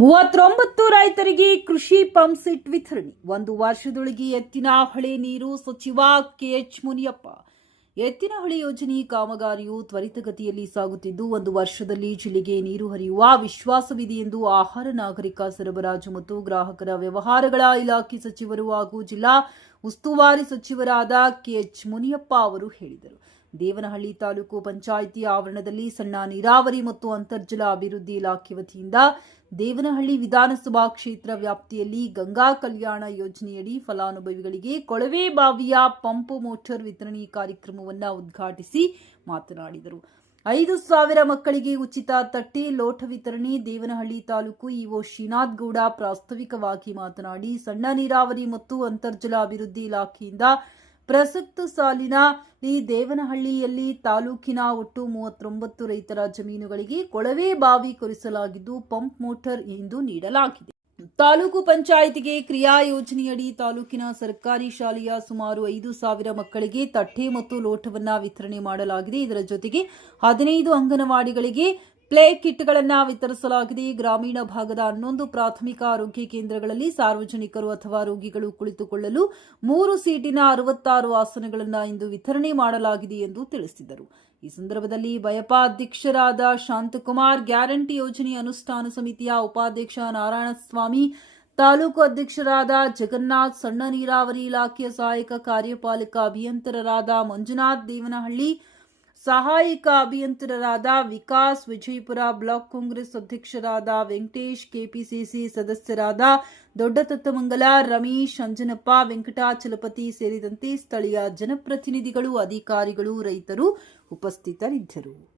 39 ರೈತರಿಗೆ ಕೃಷಿ pump set ವಿತರಣೆ. 1 ವರ್ಷದೊಳಗೆ ಎತ್ತಿನಹೊಳೆ ನೀರು ಸಚಿವ ಕೆಎಚ್ ಮುನಿಯಪ್ಪ. ಎತ್ತಿನಹೊಳೆ ಯೋಜನೆ ಕಾಮಗಾರಿಯು ತ್ವರಿತಗತಿಯಲ್ಲಿ ಸಾಗುತ್ತಿದ್ದು 1 ವರ್ಷದಲ್ಲಿ ಜಿಲ್ಲೆಗೆ ನೀರು ಹರಿಯುವ ವಿಶ್ವಾಸವಿದೆ ಎಂದು ಆಹಾರ, ನಾಗರಿಕ ಸರಬರಾಜು ಮತ್ತು ಗ್ರಾಹಕರ ವ್ಯವಹಾರಗಳ ಇಲಾಖೆ ಸಚಿವರು ಹಾಗೂ ಜಿಲ್ಲಾ ಉಸ್ತುವಾರಿ ಸಚಿವರಾದ ಕೆಎಚ್ ಮುನಿಯಪ್ಪ ಅವರು ಹೇಳಿದರು. ದೇವನಹಳ್ಳಿ ತಾಲೂಕು ಪಂಚಾಯಿತಿ ಆವರಣದಲ್ಲಿ ಸಣ್ಣ ನೀರಾವರಿ ಮತ್ತು ಅಂತರ್ಜಲ ಅಭಿವೃದ್ಧಿ ಇಲಾಖೆ ವತಿಯಿಂದ ದೇವನಹಳ್ಳಿ ವಿಧಾನಸಭಾ ಕ್ಷೇತ್ರ ವ್ಯಾಪ್ತಿಯಲ್ಲಿ ಗಂಗಾ ಕಲ್ಯಾಣ ಯೋಜನೆಯಡಿ ಫಲಾನುಭವಿಗಳಿಗೆ ಕೊಳವೆ ಬಾವಿಯ ಪಂಪ್ ಮೋಟಾರ್ ವಿತರಣೆ ಕಾರ್ಯಕ್ರಮವನ್ನು ಉದ್ಘಾಟಿಸಿ ಮಾತನಾಡಿದರು. 5,000 ಮಕ್ಕಳಿಗೆ ಉಚಿತ ತಟ್ಟೆ ಲೋಟ ವಿತರಣೆ. ದೇವನಹಳ್ಳಿ ತಾಲೂಕು ಇಒ ಶ್ರೀನಾಥ್ ಗೌಡ ಪ್ರಾಸ್ತಾವಿಕವಾಗಿ ಮಾತನಾಡಿ, ಸಣ್ಣ ನೀರಾವರಿ ಮತ್ತು ಅಂತರ್ಜಲ ಅಭಿವೃದ್ಧಿ ಇಲಾಖೆಯಿಂದ ಪ್ರಸಕ್ತ ಸಾಲಿನಲ್ಲಿ ದೇವನಹಳ್ಳಿಯಲ್ಲಿ ತಾಲೂಕಿನ ಒಟ್ಟು 39 ರೈತರ ಜಮೀನುಗಳಿಗೆ ಕೊಳವೆ ಬಾವಿ ಕೊರೆಸಲಾಗಿದ್ದು ಪಂಪ್ ಮೋಟಾರ್ ಎಂದು ನೀಡಲಾಗಿದೆ. ತಾಲೂಕು ಪಂಚಾಯಿತಿಗೆ ಕ್ರಿಯಾ ಯೋಜನೆಯಡಿ ತಾಲೂಕಿನ ಸರ್ಕಾರಿ ಶಾಲೆಯ ಸುಮಾರು 5,000 ಮಕ್ಕಳಿಗೆ ತಟ್ಟೆ ಮತ್ತು ಲೋಟವನ್ನು ವಿತರಣೆ ಮಾಡಲಾಗಿದೆ. ಇದರ ಜೊತೆಗೆ 15 ಅಂಗನವಾಡಿಗಳಿಗೆ ಪ್ಲೇ ಕಿಟ್ಗಳನ್ನು ವಿತರಿಸಲಾಗಿದೆ. ಗ್ರಾಮೀಣ ಭಾಗದ 11 ಪ್ರಾಥಮಿಕ ಆರೋಗ್ಯ ಕೇಂದ್ರಗಳಲ್ಲಿ ಸಾರ್ವಜನಿಕರು ಅಥವಾ ರೋಗಿಗಳು ಕುಳಿತುಕೊಳ್ಳಲು 3 ಸೀಟಿನ 66 ಆಸನಗಳನ್ನು ಇಂದು ವಿತರಣೆ ಮಾಡಲಾಗಿದೆ ಎಂದು ತಿಳಿಸಿದರು. ಈ ಸಂದರ್ಭದಲ್ಲಿ ಬಯಪ ಅಧ್ಯಕ್ಷರಾದ ಶಾಂತಕುಮಾರ್, ಗ್ಯಾರಂಟಿ ಯೋಜನೆ ಅನುಷ್ಠಾನ ಸಮಿತಿಯ ಉಪಾಧ್ಯಕ್ಷ ನಾರಾಯಣಸ್ವಾಮಿ, ತಾಲೂಕು ಅಧ್ಯಕ್ಷರಾದ ಜಗನ್ನಾಥ್, ಸಣ್ಣ ನೀರಾವರಿ ಇಲಾಖೆಯ ಸಹಾಯಕ ಕಾರ್ಯಪಾಲಕ ಅಭಿಯಂತರರಾದ ಮಂಜುನಾಥ್, ದೇವನಹಳ್ಳಿ ಸಹಾಯಕ ಅಭಿಯಂತರರಾದ ವಿಕಾಸ್, ವಿಜಯಪುರ ಬ್ಲಾಕ್ ಕಾಂಗ್ರೆಸ್ ಅಧ್ಯಕ್ಷರಾದ ವೆಂಕಟೇಶ್, ಕೆಪಿಸಿಸಿ ಸದಸ್ಯರಾದ ದೊಡ್ಡತತ್ತಮಂಗಲ ರಮೇಶ್, ಅಂಜನಪ್ಪ, ವೆಂಕಟಾಚಲಪತಿ ಸೇರಿದಂತೆ ಸ್ಥಳೀಯ ಜನಪ್ರತಿನಿಧಿಗಳು, ಅಧಿಕಾರಿಗಳು, ರೈತರು ಉಪಸ್ಥಿತರಿದ್ದರು.